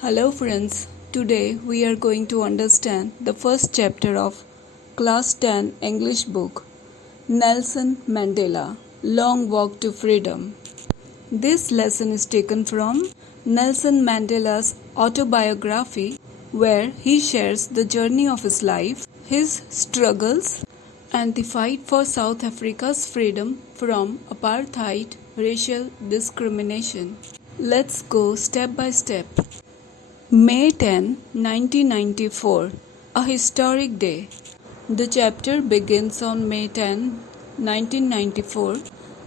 Hello friends, today we are going to understand the first chapter of Class 10 English book, Nelson Mandela, Long Walk to Freedom. This lesson is taken from Nelson Mandela's autobiography, where he shares the journey of his life, his struggles, and the fight for South Africa's freedom from apartheid racial discrimination. Let's go step by step. May 10, 1994, a historic day. The chapter begins on May 10, 1994,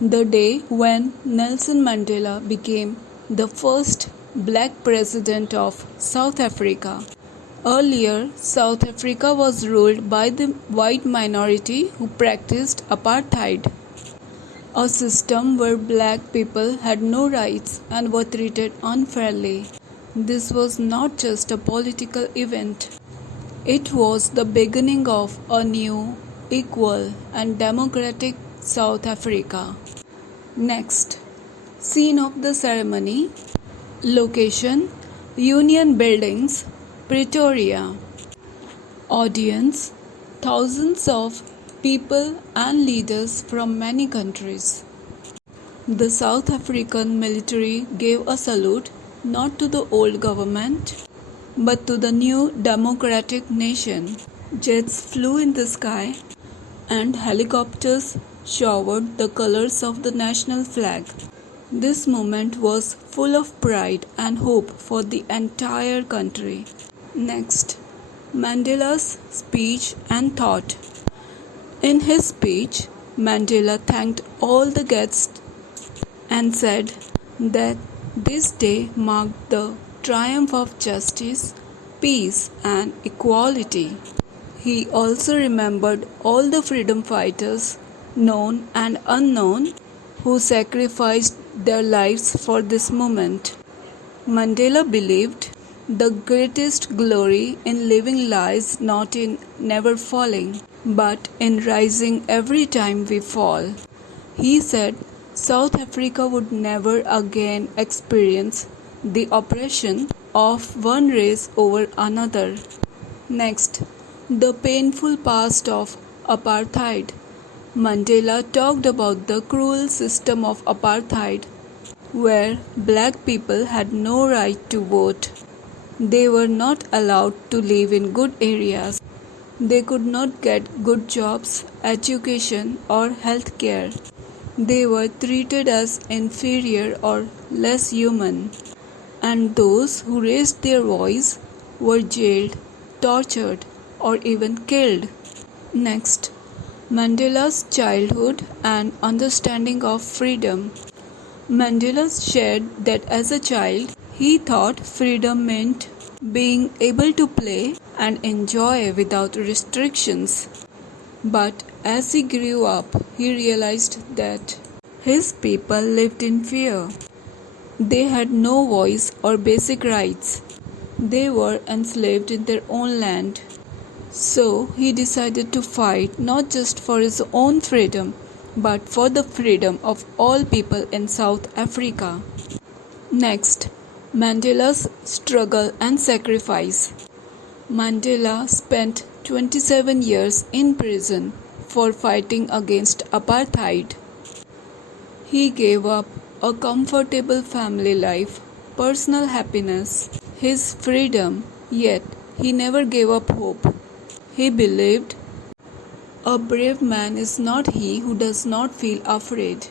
the day when Nelson Mandela became the first black president of South Africa. Earlier, South Africa was ruled by the white minority who practiced apartheid, a system where black people had no rights and were treated unfairly. This was not just a political event. It was the beginning of a new, equal, and democratic South Africa. Next, scene of the ceremony. Location: Union Buildings, Pretoria. Audience: thousands of people and leaders from many countries. The South African military gave a salute not to the old government, but to the new democratic nation. Jets flew in the sky and helicopters showered the colors of the national flag. This moment was full of pride and hope for the entire country. Next, Mandela's speech and thought. In his speech, Mandela thanked all the guests and said that this day marked the triumph of justice, peace, and equality. He also remembered all the freedom fighters, known and unknown, who sacrificed their lives for this moment. Mandela believed the greatest glory in living lies not in never falling, but in rising every time we fall. He said South Africa would never again experience the oppression of one race over another. Next, the painful past of apartheid. Mandela talked about the cruel system of apartheid, where black people had no right to vote. They were not allowed to live in good areas. They could not get good jobs, education, or health care. They were treated as inferior or less human, and those who raised their voice were jailed, tortured, or even killed. Next, Mandela's childhood and understanding of freedom. Mandela shared that as a child, he thought freedom meant being able to play and enjoy without restrictions. But as he grew up, he realized that his people lived in fear. They had no voice or basic rights. They were enslaved in their own land. So he decided to fight not just for his own freedom, but for the freedom of all people in South Africa. Next, Mandela's struggle and sacrifice. Mandela spent 27 years in prison for fighting against apartheid. He gave up a comfortable family life, personal happiness, his freedom, yet he never gave up hope. He believed, "A brave man is not he who does not feel afraid,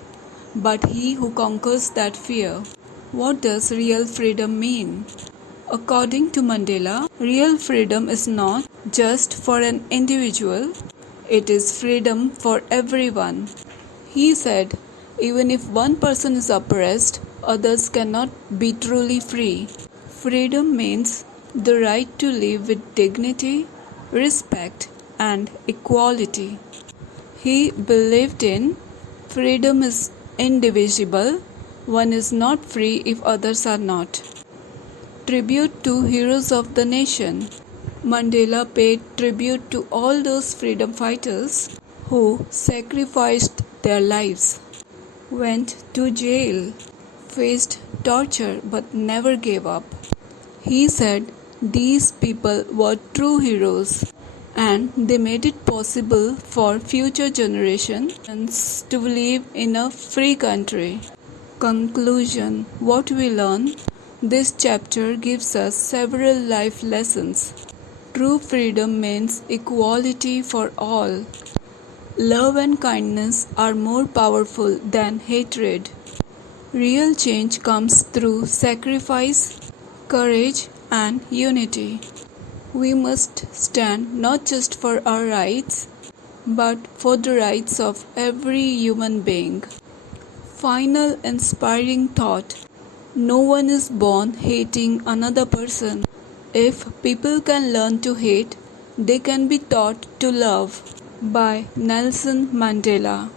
but he who conquers that fear." What does real freedom mean? According to Mandela, real freedom is not just for an individual, it is freedom for everyone. He said, even if one person is oppressed, others cannot be truly free. Freedom means the right to live with dignity, respect, and equality. He believed in freedom is indivisible, one is not free if others are not. Tribute to heroes of the nation. Mandela paid tribute to all those freedom fighters who sacrificed their lives, went to jail, faced torture but never gave up. He said these people were true heroes and they made it possible for future generations to live in a free country. Conclusion. What we learn? This chapter gives us several life lessons. True freedom means equality for all. Love and kindness are more powerful than hatred. Real change comes through sacrifice, courage, and unity. We must stand not just for our rights, but for the rights of every human being. Final inspiring thought. No one is born hating another person. If people can learn to hate, they can be taught to love. By Nelson Mandela.